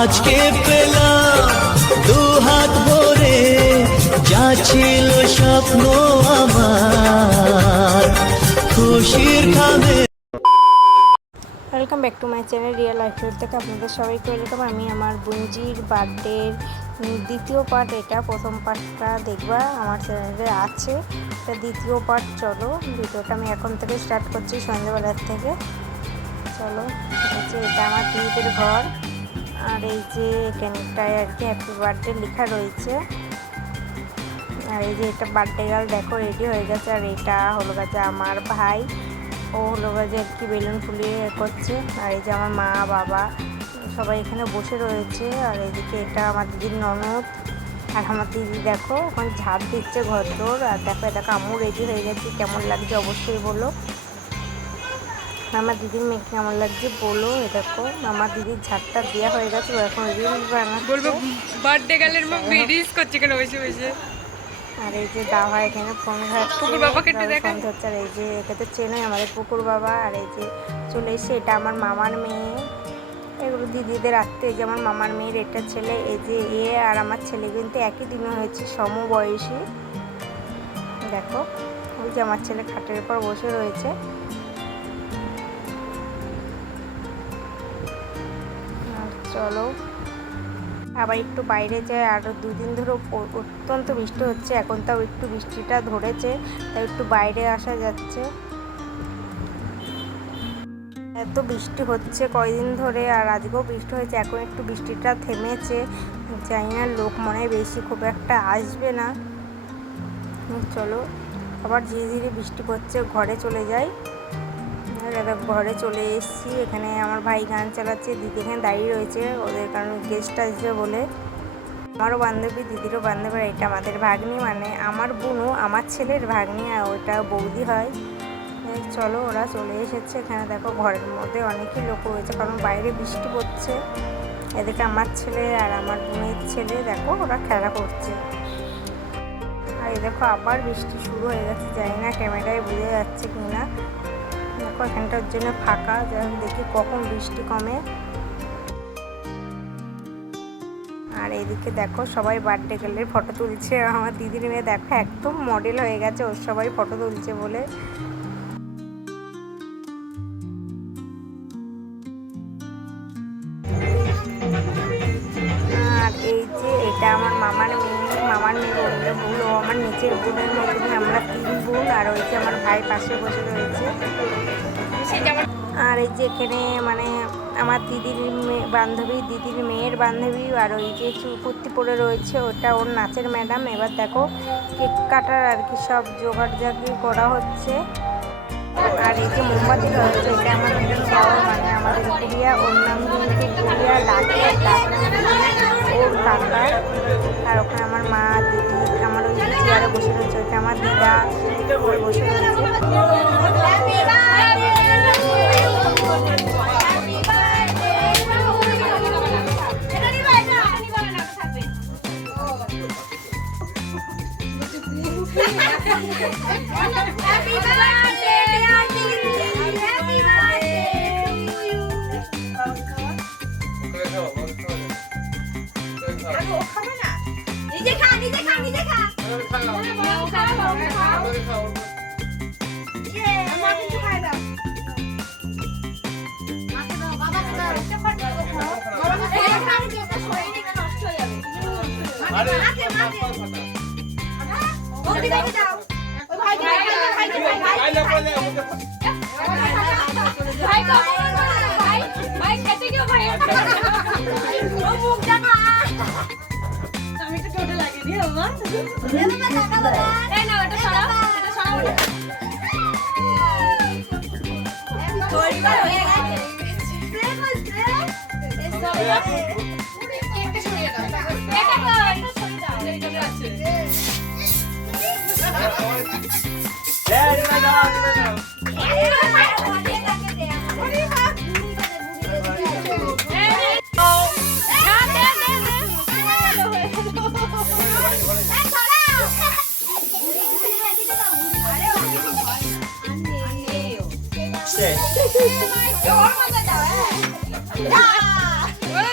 আজকে পেলাম দু হাত ভরে যা ছিল স্বপ্ন আমার খুশির খাবে। Welcome back to my channel real life থেকে আপনাদের সবাইকে ওয়েলকাম। আমি আমার বুঞ্জির বার্থডের দ্বিতীয় পার্ট, এটা প্রথম পার্টটা দেখবা আমার চ্যানেলে আছে, এটা দ্বিতীয় পার্ট। চলো ভিডিওটা আমি এখন থেকে স্টার্ট করছি সন্ধ্যেবেলার থেকে। চলো হচ্ছে এটা আমার দিদিদের ঘর, আর এই যে এখানটায় আর কি হ্যাপি বার্থডে লেখা রয়েছে। আর এই যে এটা বার্থডে গার্ল দেখো রেডি হয়ে গেছে। আর এটা হলো গেছে আমার ভাই, ও হলো গেছে আর কি বেলুন ফুলিয়ে করছে। আর এই যে আমার মা বাবা সবাই এখানে বসে রয়েছে। আর এদিকে এটা আমার দিদির ননদ, আর আমার দিদি দেখো এখন ঝাড় দিচ্ছে ঘরদোর। আর দেখো দেখো আম্মু রেডি হয়ে গেছে, কেমন লাগছে অবশ্যই বলো। আমার দিদির মেয়েকে কেমন লাগছে বলো। এ দেখো আমার দিদির ঝাড়টা দেওয়া হয়ে গেছে, ও এখন রিলস বানাচ্ছে, বলবো বার্থডে গার্লের মা রিলস করছে কেন বসে বসে। আর এই যে দাওয়া এখানে ফোন পুকুর বাবাকে একটু দেখা হচ্ছে। আর এই যে এটাতে চেনই আমাদের পুকুর বাবা। আর এই যে চলে এসে এটা আমার মামার মেয়ে, এগুলো দিদিদের আত্মীয়। এই যে আমার মামার মেয়ের এটা ছেলে, এই যে আর আমার ছেলে কিন্তু একই দিনে হয়েছে, সমবয়সী। দেখো ওই যে আমার ছেলে খাটের উপর বসে রয়েছে। চলো আবার একটু বাইরে যায়। আরও দুদিন ধরে অত্যন্ত বৃষ্টি হচ্ছে, এখন তাও একটু বৃষ্টিটা ধরেছে, তাই একটু বাইরে আসা যাচ্ছে। এত বৃষ্টি হচ্ছে কয়দিন ধরে, আর আজকেও বৃষ্টি হয়েছে, এখন একটু বৃষ্টিটা থেমেছে। জানি না লোক মনে হয় বেশি খুব একটা আসবে না। চলো আবার ধীরে ধীরে বৃষ্টি পড়ছে, ঘরে চলে যাই। ঘরে চলে এসেছি, এখানে আমার ভাই গান চালাচ্ছে, দিদি এখানে দাঁড়িয়ে রয়েছে ওদের কারণ গেস্ট আসবে বলে। আমারও বান্ধবী, দিদিরও বান্ধবী। এটা আমাদের ভাগ্নি, মানে আমার বোনও আমার ছেলের ভাগ্নি, আর ওইটা বৌদি হয়। চলো ওরা চলে এসেছে। এখানে দেখো ঘরের মধ্যে অনেকই লোক রয়েছে, কারণ বাইরে বৃষ্টি পড়ছে। এদিকে আমার ছেলে আর আমার বোনের ছেলে দেখো ওরা খেলা করছে। আর এই দেখো আবার বৃষ্টি শুরু হয়ে গেছে, জানি না ক্যামেরায় বোঝা যাচ্ছে কি না। দেখো এখানটার জন্য ফাঁকা, যেন দেখি কখন বৃষ্টি কমে। আর এইদিকে দেখো সবাই বার্থডে গার্লের ফটো তুলছে। আমার দিদির মেয়ে দেখো একদম মডেল হয়ে গেছে, ওর সবাই ফটো তুলছে বলে। আর এই যে এটা আমার মামার মেয়ে বললে ভুল, ও আমার নিচের বোনের মতনই, আমরা 3 বোন। আর ওই যে আমার ভাই পাশে বসে রয়েছে। আর এই যে এখানে মানে আমার দিদির বান্ধবী, দিদির মেয়ের বান্ধবী, আর ওই যে কুর্তি পরে রয়েছে ওটা ওর নাচের ম্যাডাম। এবার দেখো কেক কাটার আর কি সব জোগাড় জাগি করা হচ্ছে। আর এই যে মোমবাতি রয়েছে, এটা আমাদের দেওয়া, মানে আমাদের গুড়িয়া, ওর নাম কিন্তু গুড়িয়া, ডাকে ওর কাকার। আর ওখানে আমার মা দিদি, আমার ওই চেয়ারে বসে রয়েছে, ওইটা আমার দিদা বসে রয়েছে।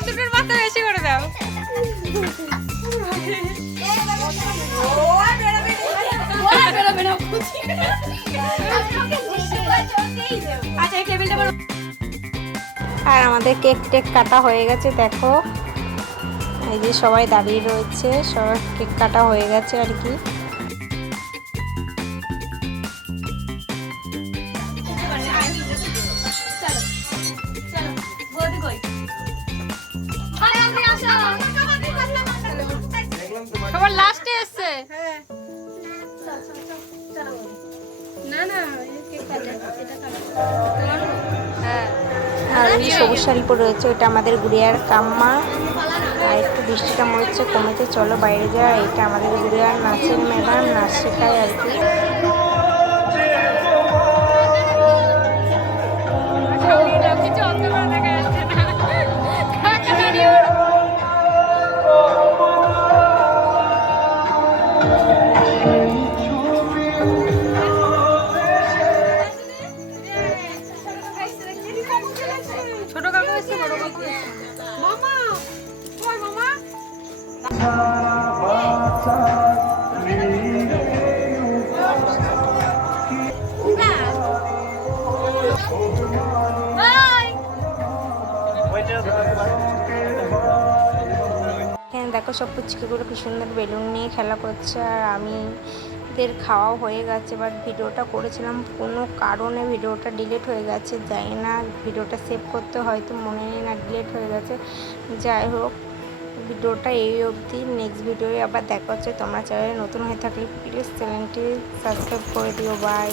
দুটোর মাথা বেশি আর আমাদের কেক টেক কাটা হয়ে গেছে, দেখো এই যে সবাই দাঁড়িয়ে রয়েছে, সবার কেক কাটা হয়ে গেছে আর কি। সবার লাস্টে এসছে। না না হ্যাঁ আর এই যে সবুজ শাড়ি পরে রয়েছে ওইটা আমাদের গুড়িয়ার কাম্মা। আর একটু বৃষ্টিটা মনে হচ্ছে কমেছে, চলো বাইরে যাওয়া। এটা আমাদের গুড়িয়ার নাচের ম্যাডাম, নাচ শেখায় আর কি। কিছু অন্ধকার দেখা যাচ্ছে না। ছোট কাকু এসছে, বড় কাকু এসছে। মামা কই মামা? এখানে দেখো সব পুচকিগুলো কি সুন্দর বেলুন নিয়ে খেলা করছে। আর আমি দের খাওয়াও হয়ে গেছে, বাট ভিডিওটা করেছিলাম কোনো কারণে ভিডিওটা ডিলিট হয়ে গেছে, জানি না ভিডিওটা সেভ করতে হয়তো মনে নেই না ডিলিট হয়ে গেছে। যাই হোক ভিডিওটা এই অবধি, নেক্সট ভিডিওয়ে আবার দেখা হচ্ছে। তোমরা চ্যানেলে নতুন হয়ে থাকলে প্লিজ চ্যানেলটি সাবস্ক্রাইব করে দিও। বাই।